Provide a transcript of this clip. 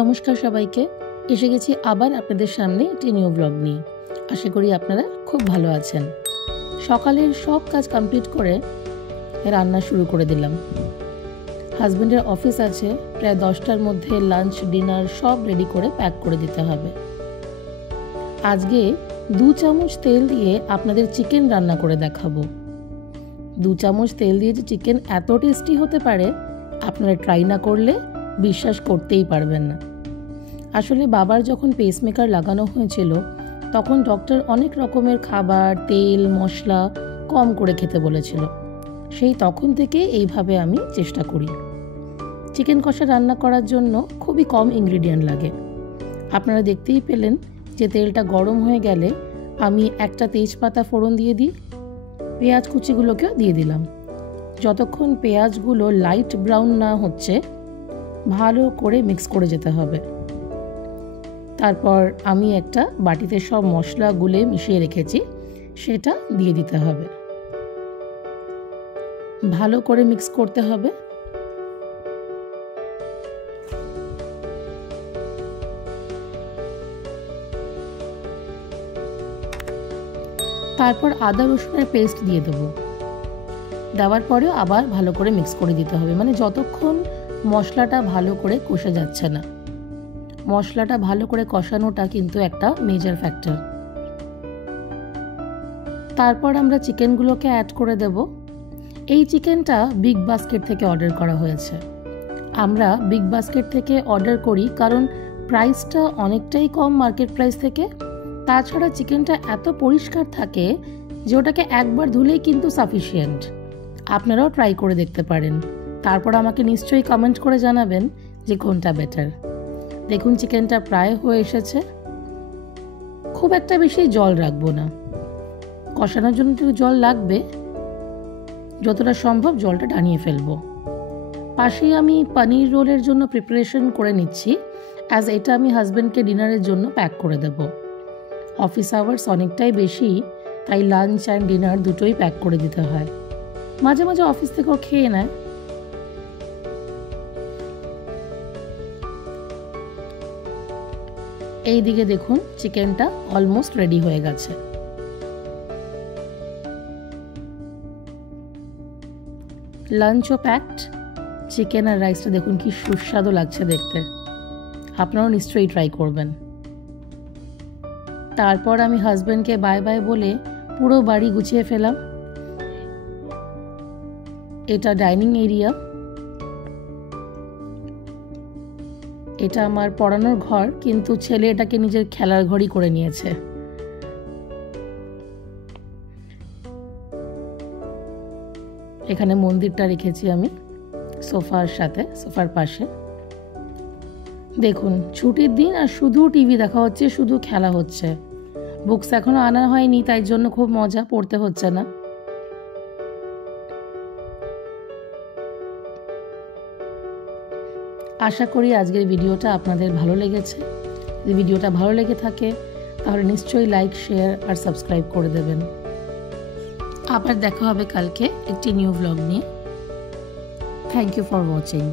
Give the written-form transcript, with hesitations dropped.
নমস্কার সবাইকে। এসে গেছি আবার আপনাদের সামনে একটি নিউ ব্লগ নিয়ে। আশা করি আপনারা খুব ভালো আছেন। সকালের সব কাজ কমপ্লিট করে রান্না শুরু করে দিলাম। হাজব্যান্ডের অফিস আছে, প্রায় 10টার মধ্যে লাঞ্চ ডিনার সব রেডি করে প্যাক করে দিতে হবে। আজকে 2 চামচ তেল দিয়ে আপনাদের চিকেন রান্না করে দেখাবো। 2 চামচ তেল দিয়ে যে চিকেন এত টেস্টি হতে পারে, আপনারা ট্রাই না করলে বিশ্বাস করতেই পারবেন না। আসলে বাবার যখন পেসমেকার লাগানো হয়েছিল তখন ডক্টর অনেক রকমের খাবার, তেল, মশলা কম করে খেতে বলেছিল। সেই তখন থেকে এইভাবে আমি চেষ্টা করি। চিকেন কষা রান্না করার জন্য খুবই কম ইনগ্রিডিয়েন্ট লাগে। আপনারা দেখতেই পেলেন যে তেলটা গরম হয়ে গেলে আমি একটা তেজপাতা ফোড়ন দিয়ে দিই, পেঁয়াজ কুচিগুলোকেও দিয়ে দিলাম। যতক্ষণ পেঁয়াজগুলো লাইট ব্রাউন না হচ্ছে ভালো করে মিক্স করে যেতে হবে। তারপর আমি একটা বাটিতে সব মশলা গুলে মিশিয়ে রেখেছি, সেটা দিয়ে দিতে হবে। ভালো করে মিক্স করতে হবে। তারপর আদা রসুনের পেস্ট দিয়ে দেবো। দেওয়ার পরেও আবার ভালো করে মিক্স করে দিতে হবে, মানে যতক্ষণ মশলাটা ভালো করে কষে যাচ্ছে না। মশলাটা ভালো করে কষানোটা কিন্তু একটা মেজর ফ্যাক্টর। তারপর আমরা চিকেনগুলোকে অ্যাড করে দেব। এই চিকেনটা বিগ বাস্কেট থেকে অর্ডার করা হয়েছে। আমরা বিগ বাস্কেট থেকে অর্ডার করি কারণ প্রাইসটা অনেকটাই কম মার্কেট প্রাইস থেকে। তাছাড়া চিকেনটা এত পরিষ্কার থাকে যে ওটাকে একবার ধুলেই কিন্তু সাফিসিয়েন্ট। আপনারাও ট্রাই করে দেখতে পারেন। তারপর আমাকে নিশ্চয়ই কমেন্ট করে জানাবেন যে কোনটা বেটার। দেখুন চিকেনটা প্রায় হয়ে এসেছে। খুব একটা বেশি জল রাখবো না, কষানোর জন্য একটু জল লাগবে, যতটা সম্ভব জলটা টানিয়ে ফেলবো। পাশেই আমি পনির রোলের জন্য প্রিপারেশন করে নিচ্ছি, অ্যাজ এটা আমি হাজব্যান্ডকে ডিনারের জন্য প্যাক করে দেব। অফিস আওয়ার্স অনেকটাই বেশি, তাই লাঞ্চ অ্যান্ড ডিনার দুটোই প্যাক করে দিতে হয়। মাঝে মাঝে অফিস থেকেও খেয়ে নেয়। এই দিকে দেখুন চিকেনটা অলমোস্ট রেডি হয়ে গেছে। লাঞ্চও প্যাকড। চিকেন আর রাইসটা দেখুন কি সুস্বাদু লাগছে দেখতে। আপনারাও নিশ্চয়ই ট্রাই করবেন। তারপর আমি হাজব্যান্ডকে বাই বাই বলে পুরো বাড়ি গুছিয়ে ফেলাম। এটা ডাইনিং এরিয়া, এটা আমার পড়ানোর ঘর, কিন্তু ছেলে এটাকে নিজের খেলার ঘরই করে নিয়েছে। এখানে মন্দিরটা রেখেছি আমি সোফার সাথে, সোফার পাশে। দেখুন ছুটির দিন আর শুধু টিভি দেখা হচ্ছে, শুধু খেলা হচ্ছে। বুকস এখনো আনা হয়নি, তাই জন্য খুব মজা, পড়তে হচ্ছে না। আশা করি আজকের ভিডিওটা আপনাদের ভালো লেগেছে। যদি ভিডিওটা ভালো লেগে থাকে তাহলে নিশ্চয়ই লাইক, শেয়ার আর সাবস্ক্রাইব করে দেবেন। আবার দেখা হবে কালকে একটি নিউ ব্লগ নিয়ে। Thank you for watching.